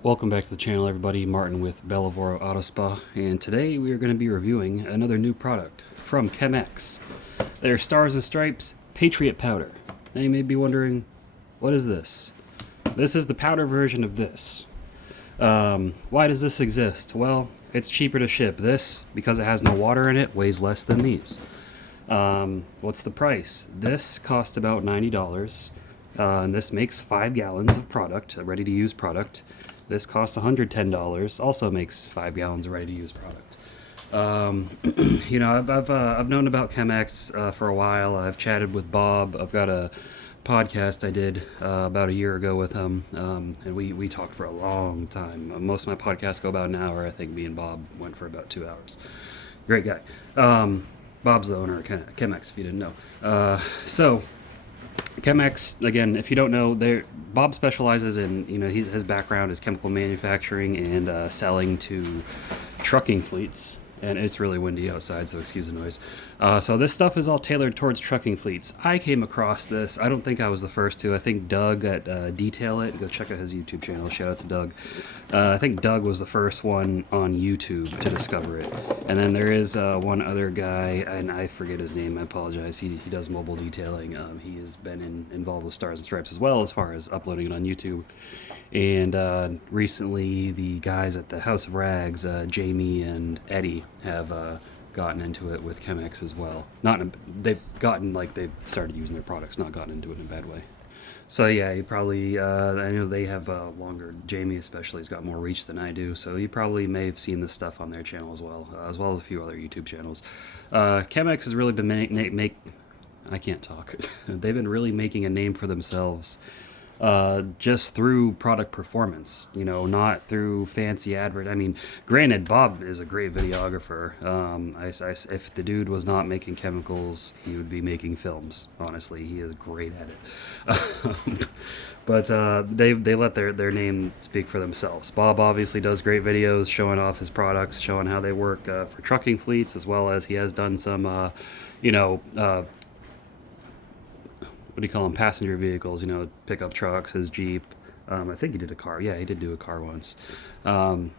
Welcome back to the channel, everybody. Martin with Bellavoro Auto Spa, and today we are going to be reviewing another new product from Chem-X. Their Stars and Stripes Patriot Powder. Now you may be wondering, what is this? This is the powder version of this. Why does this exist? Well, it's cheaper to ship. This, because it has no water in it, weighs less than these. What's the price? This cost about $90, and this makes 5 gallons of product, a ready-to-use product. This costs $110. Also makes 5 gallons of ready-to-use product. You know, I've known about Chem-X for a while. I've chatted with Bob. I've got a podcast I did about a year ago with him, and we talked for a long time. Most of my podcasts go about an hour. I think me and Bob went for about 2 hours. Great guy. Bob's the owner of Chem-X, if you didn't know. So Chem-X, again, if you don't know, Bob specializes in, his background is chemical manufacturing and selling to trucking fleets. And it's really windy outside, so excuse the noise. So this stuff is all tailored towards trucking fleets. I came across this. I don't think I was the first to. I think Doug at Detail It. Go check out his YouTube channel. Shout out to Doug. I think Doug was the first one on YouTube to discover it. And then there is one other guy, and I forget his name. I apologize. He does mobile detailing. He has been involved with Stars and Stripes as well, as far as uploading it on YouTube. And recently, the guys at the House of Rags, Jamie and Eddie, have gotten into it with Chem-X as well. They've started using their products, not gotten into it in a bad way. So yeah, you probably, I know they have longer, Jamie especially has got more reach than I do, so you probably may have seen this stuff on their channel as well as a few other YouTube channels. Chem-X has really been I can't talk. They've been really making a name for themselves just through product performance, not through fancy advert. I mean, granted, Bob is a great videographer. If the dude was not making chemicals, he would be making films. Honestly, he is great at it. But they let their name speak for themselves. Bob obviously does great videos showing off his products, showing how they work for trucking fleets, as well as he has done some, what do you call them, passenger vehicles, pickup trucks, his Jeep. I think he did a car. Yeah, he did do a car once. But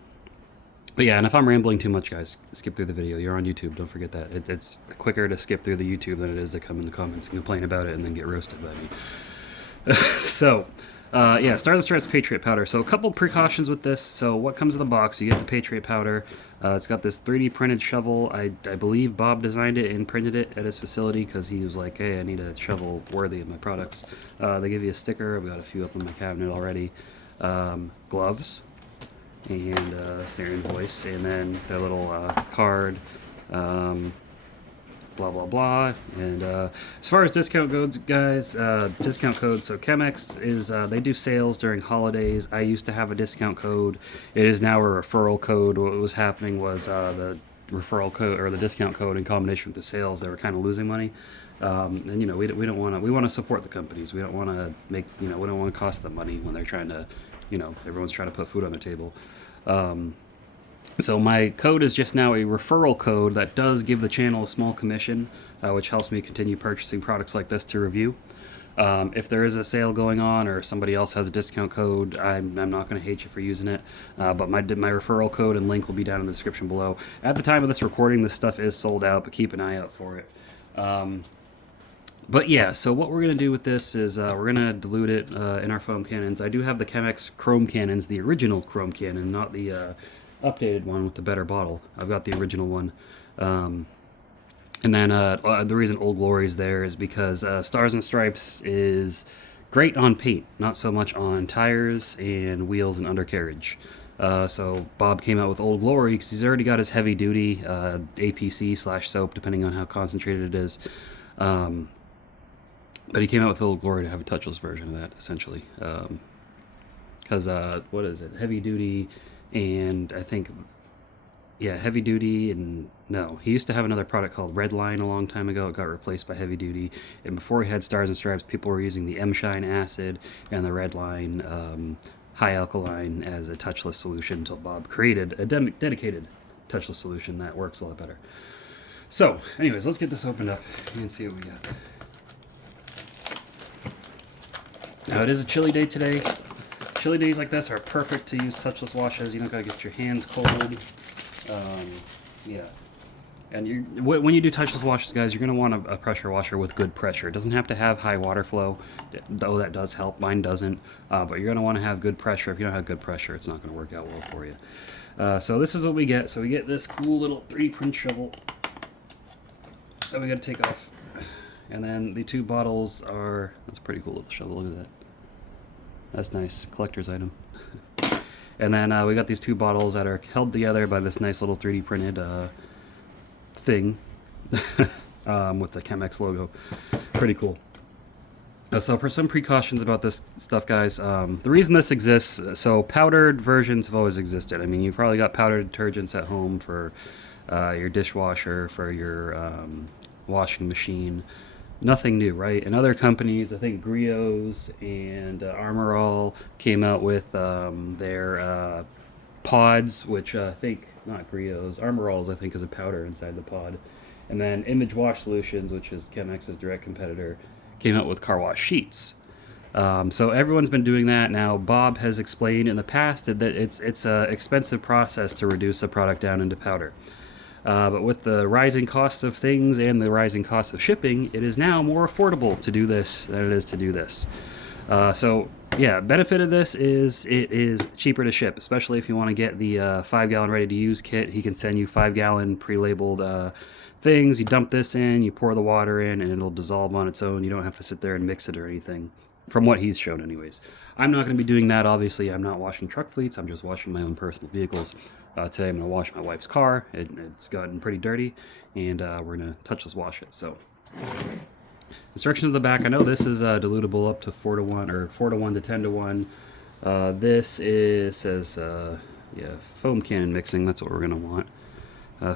yeah, and if I'm rambling too much, guys, skip through the video. You're on YouTube. Don't forget that. It's quicker to skip through the YouTube than it is to come in the comments and complain about it and then get roasted by me. So, yeah, Stars and Stripes Patriot Powder. So a couple precautions with this. So what comes in the box? You get the Patriot Powder. It's got this 3D printed shovel. I believe Bob designed it and printed it at his facility because he was like, hey, I need a shovel worthy of my products. They give you a sticker. I've got a few up in my cabinet already. Gloves. And it's their invoice. And then their little card. Blah blah blah. And as far as discount codes, guys, discount codes. So Chem-X is they do sales during holidays. I used to have a discount code. It is now a referral code. What was happening was the referral code or the discount code in combination with the sales, they were kind of losing money. And we don't want to. We want to support the companies. We don't want to make we don't want to cost them money when they're trying to everyone's trying to put food on their table. So my code is just now a referral code that does give the channel a small commission, which helps me continue purchasing products like this to review. If there is a sale going on or somebody else has a discount code, I'm not going to hate you for using it. But my referral code and link will be down in the description below. At the time of this recording, this stuff is sold out, but keep an eye out for it. But yeah, so what we're going to do with this is we're going to dilute it in our foam cannons. I do have the Chem-X chrome cannons, the original chrome cannon, not the updated one with the better bottle. I've got the original one. And then the reason Old Glory is there is because Stars and Stripes is great on paint, not so much on tires and wheels and undercarriage. So Bob came out with Old Glory because he's already got his heavy duty APC/soap, depending on how concentrated it is. But he came out with Old Glory to have a touchless version of that, essentially. Because, what is it? Heavy duty, and I think, yeah, heavy duty, and no. He used to have another product called Red Line a long time ago. It got replaced by heavy duty. And before he had Stars and Stripes, people were using the M-Shine acid and the Red Line high alkaline as a touchless solution until Bob created a dedicated touchless solution that works a lot better. So, anyways, let's get this opened up and see what we got. Now, it is a chilly day today. chilly days like this are perfect to use touchless washes. You don't gotta get your hands cold. Yeah. And when you do touchless washes, guys, you're going to want a pressure washer with good pressure. It doesn't have to have high water flow, though that does help. Mine doesn't. But you're going to want to have good pressure. If you don't have good pressure, it's not going to work out well for you. So this is what we get. So we get this cool little 3D print shovel that we got to take off. And then the 2 bottles are... That's a pretty cool little shovel. Look at that. That's nice. Collector's item. And then we got these 2 bottles that are held together by this nice little 3D printed... thing with the Chem-X logo. Pretty cool. So for some precautions about this stuff, guys, the reason this exists, so powdered versions have always existed. I mean, you've probably got powdered detergents at home for your dishwasher, for your washing machine. Nothing new, right? And other companies, I think Griots and Armor All came out with their pods, which I think, not Griots, Armor Alls I think is a powder inside the pod. And then Image Wash Solutions, which is Chem-X's direct competitor, came out with car wash sheets. So everyone's been doing that. Now Bob has explained in the past that it's an expensive process to reduce a product down into powder. But with the rising costs of things and the rising costs of shipping, it is now more affordable to do this than it is to do this. So yeah, benefit of this is it is cheaper to ship, especially if you want to get the 5-gallon ready-to-use kit. He can send you 5-gallon pre-labeled things. You dump this in, you pour the water in, and it'll dissolve on its own. You don't have to sit there and mix it or anything, from what he's shown anyways. I'm not going to be doing that, obviously. I'm not washing truck fleets. I'm just washing my own personal vehicles. Today I'm going to wash my wife's car. It's gotten pretty dirty, and we're going to touchless wash it. So instructions at the back. I know this is dilutable up to 4 to 1 or 4 to 1 to 10 to 1. This says foam cannon mixing. That's what we're going to want.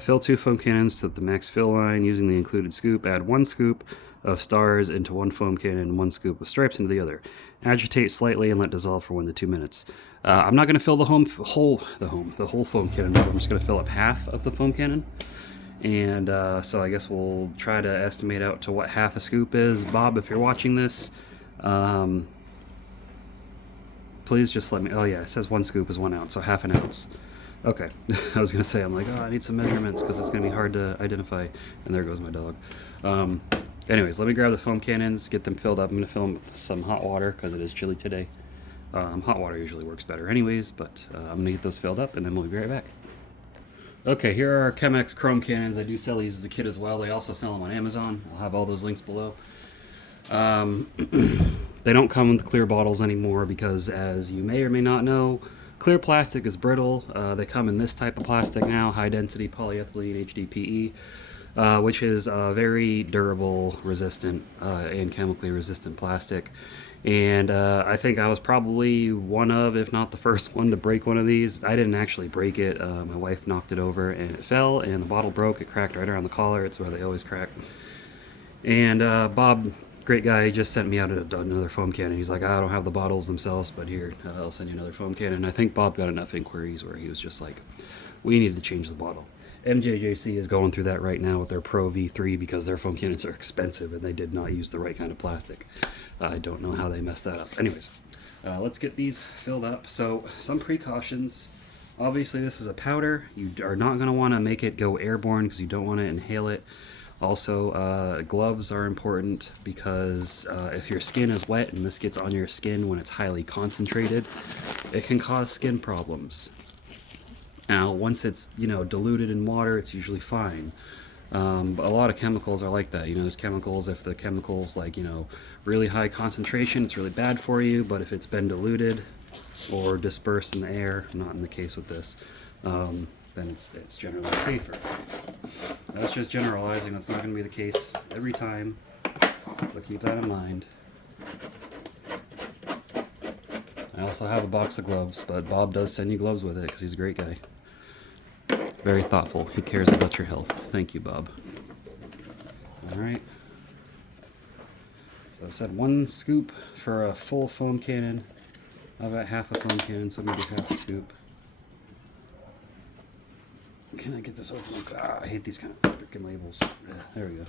Fill 2 foam cannons to the max fill line using the included scoop. Add 1 scoop of stars into 1 foam cannon and 1 scoop of stripes into the other. Agitate slightly and let dissolve for 1 to 2 minutes. I'm not going to fill the whole foam cannon. I'm just going to fill up half of the foam cannon. And so I guess we'll try to estimate out to what half a scoop is. Bob, if you're watching this, please just let me... Oh yeah, it says 1 scoop is 1 ounce, so half an ounce. Okay, I was going to say, I'm like, I need some measurements because it's going to be hard to identify. And there goes my dog. Anyways, let me grab the foam cannons, get them filled up. I'm going to fill them with some hot water because it is chilly today. Hot water usually works better anyways, but I'm going to get those filled up and then we'll be right back. Okay, here are our Chem-X chrome cannons. I do sell these as a kit as well. They also sell them on Amazon. I'll have all those links below. They don't come with clear bottles anymore because, as you may or may not know, clear plastic is brittle. They come in this type of plastic now, high-density polyethylene HDPE, which is very durable, resistant, and chemically resistant plastic. And I think I was probably one of, if not the first one to break one of these. I didn't actually break it. My wife knocked it over and it fell and the bottle broke. It cracked right around the collar. It's where they always crack. And Bob, great guy, just sent me out another foam cannon. He's like, I don't have the bottles themselves, but here, I'll send you another foam cannon. And I think Bob got enough inquiries where he was just like, we need to change the bottle. MJJC is going through that right now with their Pro V3 because their foam cannons are expensive and they did not use the right kind of plastic. I don't know how they messed that up. Anyways, let's get these filled up. So some precautions. Obviously this is a powder. You are not going to want to make it go airborne because you don't want to inhale it. Also, gloves are important because if your skin is wet and this gets on your skin when it's highly concentrated, it can cause skin problems. Now, once it's, diluted in water, it's usually fine. But a lot of chemicals are like that. There's chemicals, if the chemical's like, really high concentration, it's really bad for you. But if it's been diluted or dispersed in the air, not in the case with this, then it's generally safer. That's just generalizing. That's not going to be the case every time. So keep that in mind. I also have a box of gloves, but Bob does send you gloves with it because he's a great guy. Very thoughtful. He cares about your health. Thank you, Bob. Alright. So I said 1 scoop for a full foam cannon. I've got half a foam cannon, so maybe half a scoop. Can I get this open? I hate these kind of freaking labels. There we go.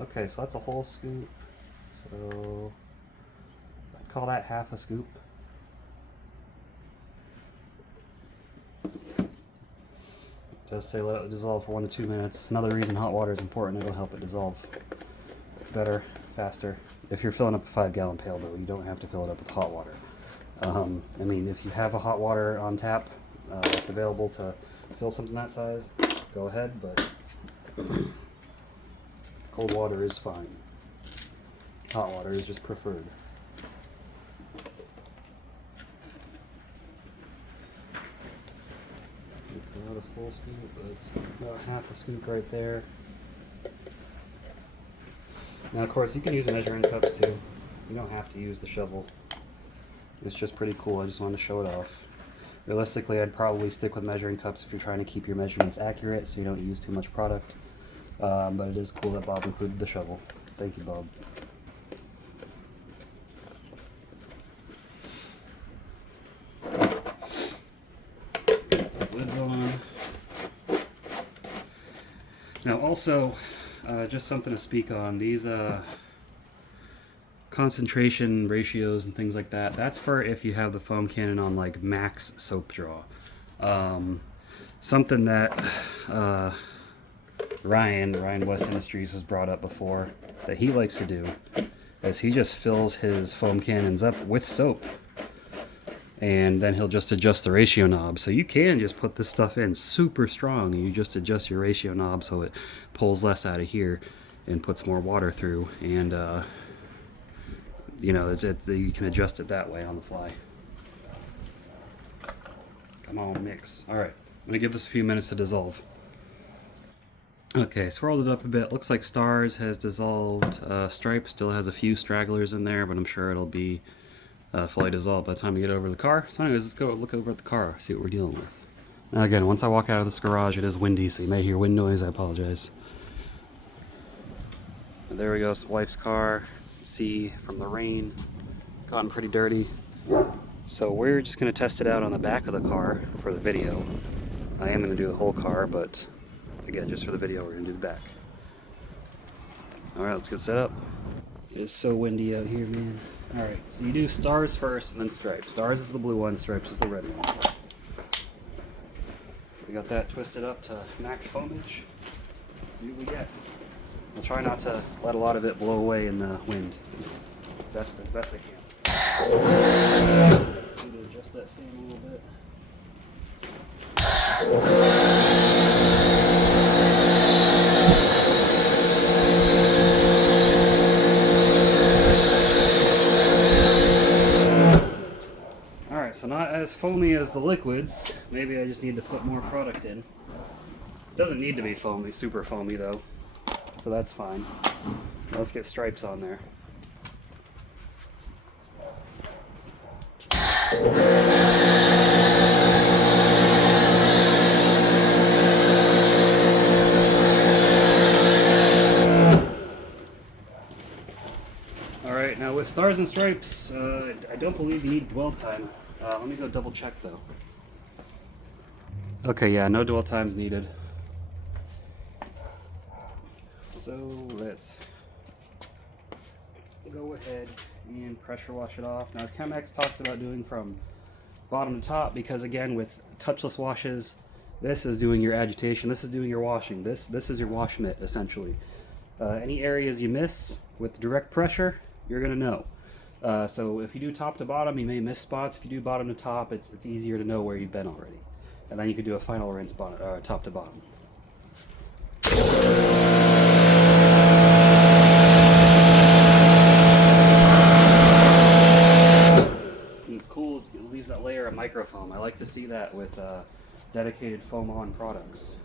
Okay, so that's a whole scoop. So I'd call that half a scoop. It does say let it dissolve for 1 to 2 minutes. Another reason hot water is important. It'll help it dissolve better, faster. If you're filling up a 5-gallon pail, though, you don't have to fill it up with hot water. I mean, if you have a hot water on tap that's available to fill something that size, go ahead, but cold water is fine. Hot water is just preferred. Not a full scoop, but it's about half a scoop right there. Now, of course, you can use measuring cups too. You don't have to use the shovel. It's just pretty cool. I just wanted to show it off. Realistically, I'd probably stick with measuring cups if you're trying to keep your measurements accurate so you don't use too much product. But it is cool that Bob included the shovel. Thank you, Bob. Lid's on. Now also, just something to speak on, these concentration ratios and things like that, that's for if you have the foam cannon on like max soap draw. Something that Ryan West Industries has brought up before that he likes to do is he just fills his foam cannons up with soap, and then he'll just adjust the ratio knob. So you can just put this stuff in super strong, and you just adjust your ratio knob so it pulls less out of here and puts more water through, and you know, you can adjust it that way on the fly. Come on, mix. All right, I'm gonna give this a few minutes to dissolve. Okay, swirled it up a bit. Looks like Stars has dissolved. Stripe still has a few stragglers in there, but I'm sure it'll be fully dissolved by the time we get over to the car. So anyways, let's go look over at the car, see what we're dealing with. Now again, once I walk out of this garage, it is windy, so you may hear wind noise. I apologize. And there we go, wife's car. See from the rain, gotten pretty dirty. So we're just going to test it out on the back of the car for the video. I am going to do the whole car, but again, just for the video, we're going to do the back. Alright, let's get set up. It is so windy out here, man. Alright, so you do Stars first and then Stripes. Stars is the blue one, Stripes is the red one. We got that twisted up to max foamage. Let's see what we get. I'll try not to let a lot of it blow away in the wind as best I can. Need to adjust that fan a little bit. Alright, so not as foamy as the liquids. Maybe I just need to put more product in. It doesn't need to be foamy, super foamy though. So that's fine. Let's get Stripes on there. Alright, now with Stars and Stripes, I don't believe you need dwell time. Let me go double check though. Okay, yeah, no dwell time's needed. So let's go ahead and pressure wash it off. Now Chem-X talks about doing from bottom to top because again with touchless washes, this is doing your agitation, this is doing your washing, this is your wash mitt essentially. Any areas you miss with direct pressure, you're gonna know. So if you do top to bottom, you may miss spots. If you do bottom to top, it's easier to know where you've been already. And then you can do a final rinse top to bottom. It's cool, it leaves that layer of microfoam. I like to see that with dedicated foam-on products.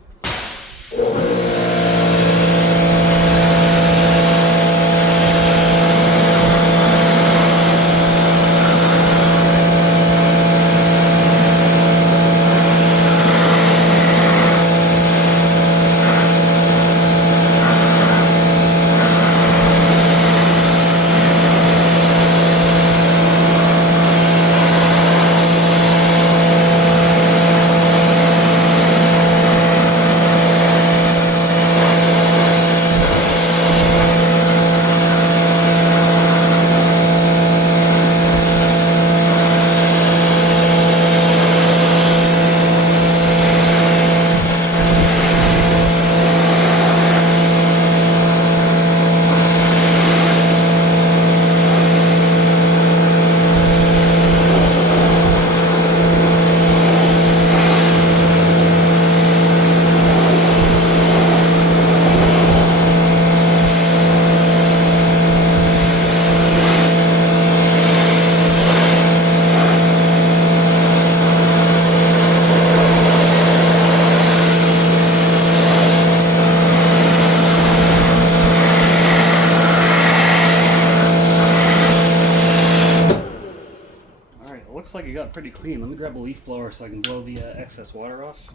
pretty clean. Let me grab a leaf blower so I can blow the excess water off.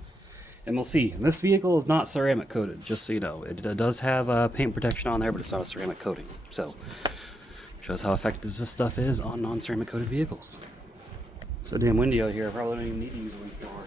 And we'll see. This vehicle is not ceramic coated, just so you know. It does have paint protection on there, but it's not a ceramic coating. So, shows how effective this stuff is on non-ceramic coated vehicles. So damn windy out here, I probably don't even need to use a leaf blower.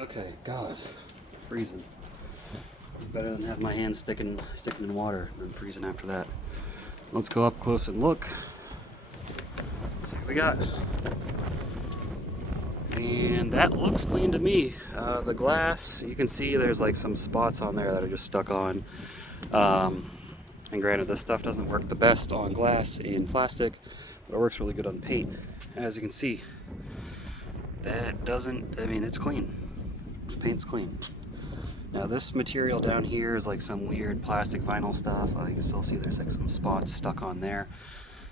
Okay, God, freezing. Better than have my hands sticking in water than freezing after that. Let's go up close and look. Let's see what we got. And that looks clean to me. The glass, you can see there's like some spots on there that are just stuck on. And granted, this stuff doesn't work the best on glass and plastic, but it works really good on paint. As you can see, that doesn't, I mean, it's clean. The paint's clean. Now this material down here is like some weird plastic vinyl stuff. You can still see there's like some spots stuck on there.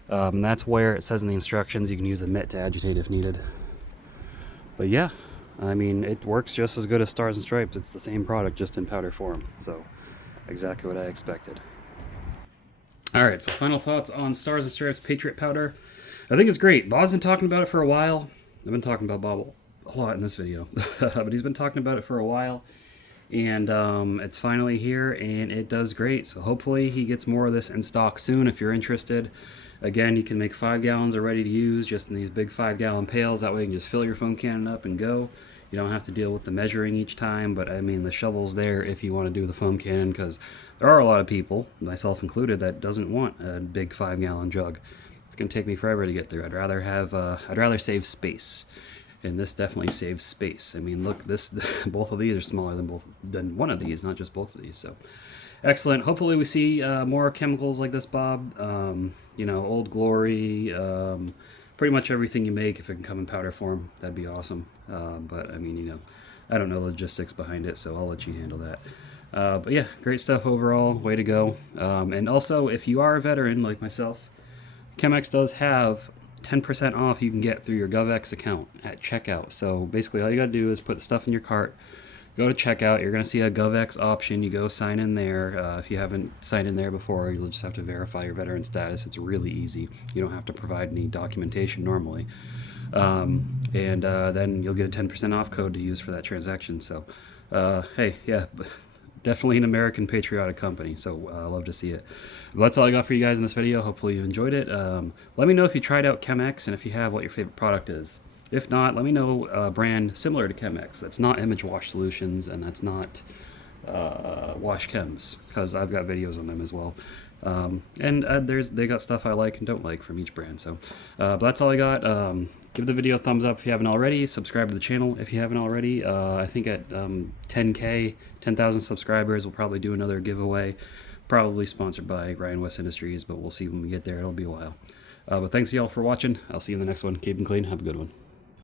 And that's where it says in the instructions you can use a mitt to agitate if needed. But yeah, I mean, it works just as good as Stars and Stripes. It's the same product, just in powder form. So exactly what I expected. Alright, so final thoughts on Stars and Stripes Patriot powder. I think it's great. Bob's been talking about it for a while. I've been talking about Bob a lot in this video, but he's been talking about it for a while, and it's finally here, and it does great. So hopefully he gets more of this in stock soon if you're interested. Again, you can make 5 gallons are ready to use just in these big 5-gallon pails. That way you can just fill your foam cannon up and go. You don't have to deal with the measuring each time, but I mean, the shovel's there if you want to do the foam cannon, because there are a lot of people, myself included, that doesn't want a big 5-gallon jug. It's gonna take me forever to get through. I'd rather save space. And this definitely saves space. I mean, look, both of these are smaller than one of these, not just both of these. So, excellent. Hopefully, we see more chemicals like this, Bob. You know, Old Glory, pretty much everything you make, if it can come in powder form, that'd be awesome. But I mean, you know, I don't know the logistics behind it, so I'll let you handle that. But yeah, great stuff overall. Way to go. And also, if you are a veteran like myself, Chem-X does have 10% off you can get through your GovX account at checkout. So basically all you gotta do is put stuff in your cart, go to checkout, you're gonna see a GovX option, you go sign in there. If you haven't signed in there before, you'll just have to verify your veteran status. It's really easy. You don't have to provide any documentation normally. Then you'll get a 10% off code to use for that transaction. So hey, yeah, definitely an American patriotic company, so I love to see it. But that's all I got for you guys in this video. Hopefully you enjoyed it. Let me know if you tried out Chem-X, and if you have, what your favorite product is. If not, let me know a brand similar to Chem-X that's not Image Wash Solutions and that's not Wash Chems, because I've got videos on them as well. They got stuff I like and don't like from each brand. So but that's all I got. Give the video a thumbs up if you haven't already. Subscribe to the channel if you haven't already. I think at 10,000 subscribers we'll probably do another giveaway, probably sponsored by Ryan West Industries, but we'll see when we get there. It'll be a while. But thanks y'all for watching. I'll see you in the next one. Keep them clean. Have a good one.